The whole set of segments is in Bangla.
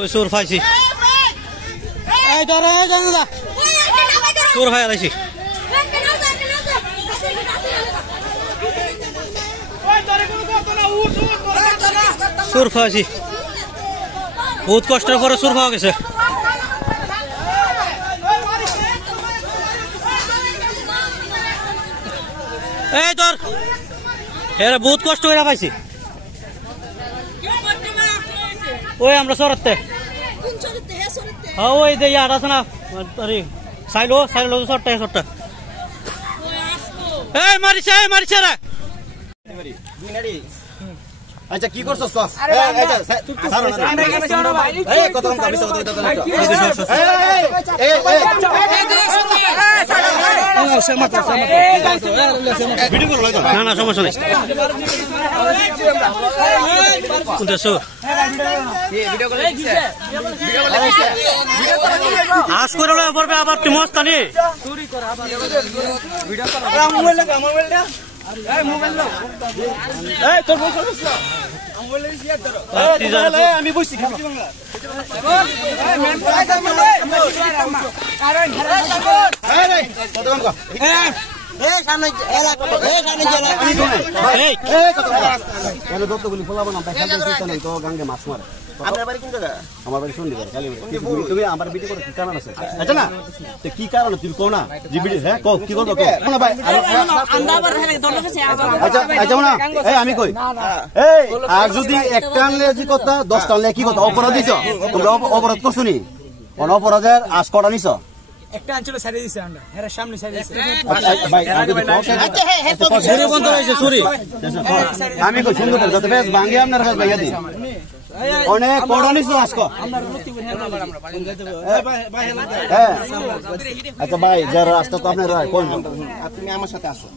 ওই সুর ফাইছি এই ধরে জানা সুর ফাই আলাইছি সুর ফাইছি বহুত কষ্টের পরে সুর পাওয়া গেছে এই তোর এরা বহুত কষ্ট করে পাইছি ওই আমরা সরতে হ্যাঁ ওই যে ইয়ার আছে না সাইলো সাইলো সরটা সরটা এই মারিছে রে আচ্ছা কি করছস কস কত রকম কাবিস না না সমস্যা নেই আজ করে পড়বে আবার তুই মস্তানি আমি বসছি গাঙ্গে মাছ মারে আপনার বাড়ি কোন জায়গা আমার বাড়ি শুনলি তুমি আমার বিটি করে কি কারণ আছে আচ্ছা না কি কারণ তুমি কো না যে বিটি হ্যাঁ কো কি করবো না ভাই আচ্ছা না এই আমি কই এই আর যদি একটা আনলে যে কথা 10টা আনলে কি কথা অপরাধ দিছ তোমরা অপরাধ করছো নি কোন অপরাধের আজ কটা নিছ একটা অঞ্চল ছাড়িয়ে দিছে আমরা এর সামনে ছাড়িয়ে দিছে আমি কই সুন্দর যত বেশ ভাঙে আপনার কাছে ভাইয়া দিন অনেক কটা নিছ আজকে আচ্ছা ভাই যারা রাস্তা তো আপনার কোন তুমি আমার সাথে আসো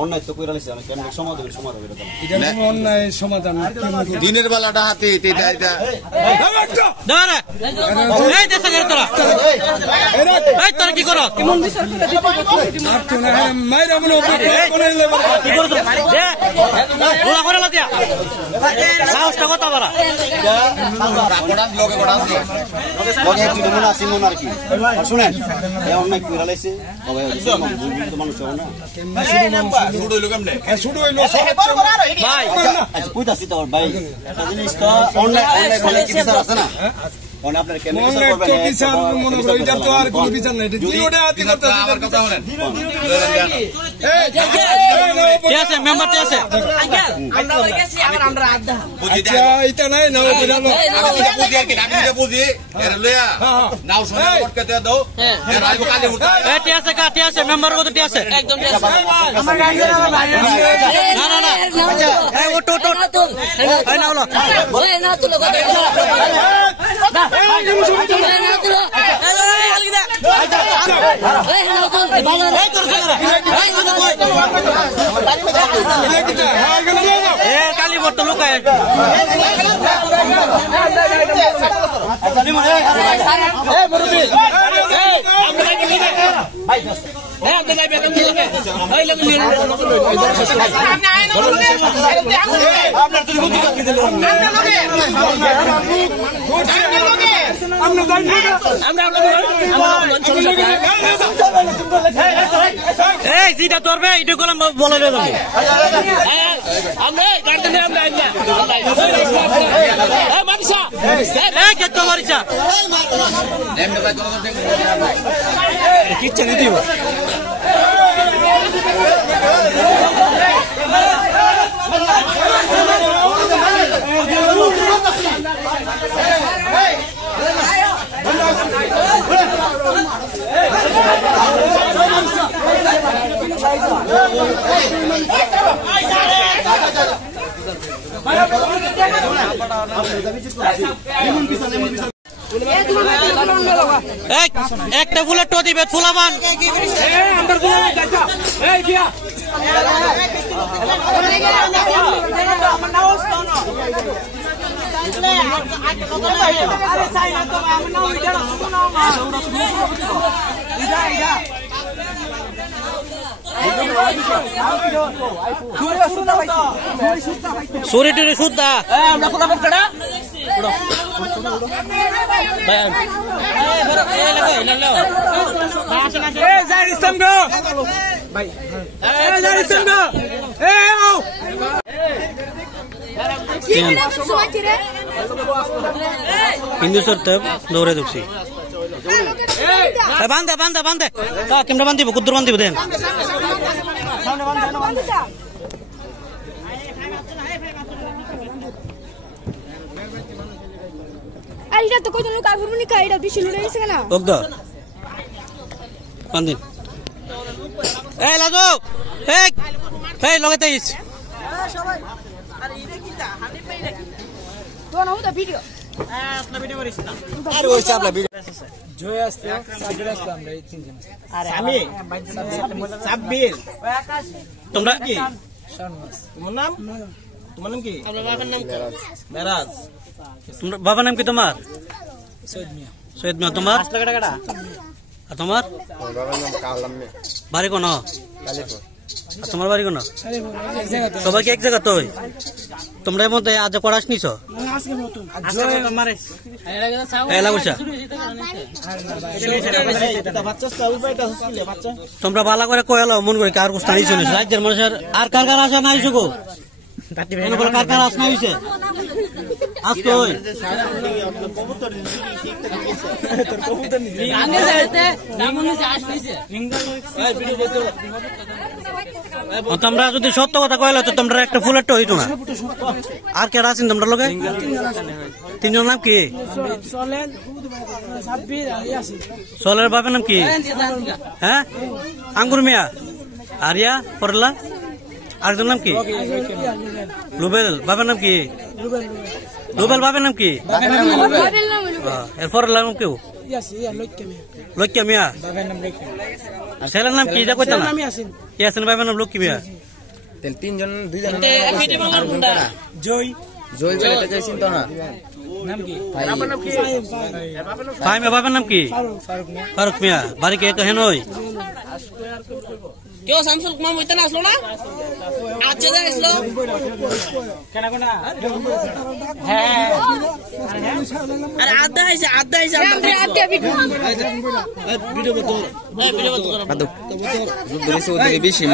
অন্যায় তো কইরা লিছে কেমন সমাধান দিনের বেলাটা হাতে কি করো সাহসটা কত বড় শুনেন অন্যায় কইরা লিছে মানুষ কইতাছি তো ভাই জিনিস তো অনলাইন বলে কি বিচার আছে না আপনার কেন বিচার মনে করো এটা তো আর কোনো বিচার নাই এটা জিরোটা আতি করতে আমার কথা শুনেন কে আছে মেম্বার কে আছে আঙ্কেল আমরা বলে গেছি আমরা আড্ডা আচ্ছা এটা নাই না বুঝালো আমি তো বুঝি আর কি আমি তো বুঝি এর লয়া নাও শুনে করতে দাও এর আইবো কালে উঠা এই কে আছে কে আছে মেম্বার কত কে আছে একদম ঠিক আছে আমার গাড়ি ভাই না না না এই ওটো এই নাও বলে না তুলো কথা না এই না তুলো এই না তুলো বাজার এই তোর এ কালি বট লুকায় এই মুরব্বি ভাই আমরা যাই বেতন দিয়ে ওই লোক নিয়ে আপনার তুমি বুদ্ধি কাটি দিলেন এই যেটা ধরবে এটা করে বলে দেবো আমরা গার্ডেনে আমরা মারিসা এই কে তো মারিসা কিচ্ছা নিতে দিব একটা বুলেট তো দিবে ফুলাবান সুরি টুরি সুদ্ধা আমরা ফুলাবান কেডা হিন্দু সরতে দৌড়ে দুছি বান্ধে বান্ধে বান্ধে কেমন বান্ধিব কুদ্দুর বান্ধিব দেন এটা তো কত লোক আগুন নি খাই এটা বেশি লড়ে গেছে না ওকদা বান্ধিন এই লাগো এই লগে তাইস সবাই আর এটা কিটা হানি পাই নাকি তো না ওটা ভিডিও আপনা ভিডিও করিস না আরে ওই চাপলা ভিডিও জয় আসতে সাবির আসতে আমরা এই তিনজন আরে আমি সাব্বির তোমরা কি শাহনওয়াজ তোমার নাম কি আপনার বাবার নাম মেরাজ তোমরা বাবার নাম কি তোমার সৈয়দ মিয়া সৈয়দ মিয়া তোমার আর তোমার বাবার নাম কালাম মে বাড়ি কোন কালীপুর আর তোমার বাড়ি কোন আরে এক জায়গা সবাই কি এক জায়গা তো তোমরা এর মধ্যে আজ পড়াস নিছ আজকে মতন জয় তোমারে এলা বলছা এটা বাচ্চা উপায়টা হসপিটালে বাচ্চা তোমরা ভালো করে কয়ালো মন করে কার কুস্তা নিছ রাজ্যের মানুষের আর কার কার আসা নাই শুকো কার কার আস নাই হইছে আজ তো তোমরা যদি সত্য কথা কইলে তো তোমরা একটা ফুলেট হইতো না আর কে আছেন তোমরা লগে তিনজন নাম কি চলেন সাবির আর ইয়াসিন সোলের বাপের নাম কি হ্যাঁ আঙ্গুর মিয়া আরিয়া পরলা আরেকজন নাম কি রুবেল বাপের নাম কি রুবেল বাপের নাম কি বাবেল নাম এরপর নাম কেউ ইয়াসিন লক্ষ্য মিয়া লক্ষ্য মিয়া বাবার নাম লক্ষ্য আর ছেলের নাম কি এটা কইতা না আমি আসিন ইয়াসিন বাপের নাম লক্ষ্মী মিয়া তেল তিনজন দুইজন জয় জয় বলে তো যাইছিন তো না নাম কি ফাইমে বাপের নাম কি ফারুক মিয়া ফারুক মিয়া বাড়ি কে কহে নই কেউ শামসুল মাম হইতে না আসলো না আজ যে আসলো কেন কোন হ্যাঁ আরে আধা আইছে আমরা আতে ভিডিও ভিডিও বন্ধ ভিডিও বন্ধ করো যুদ্ধ বেশি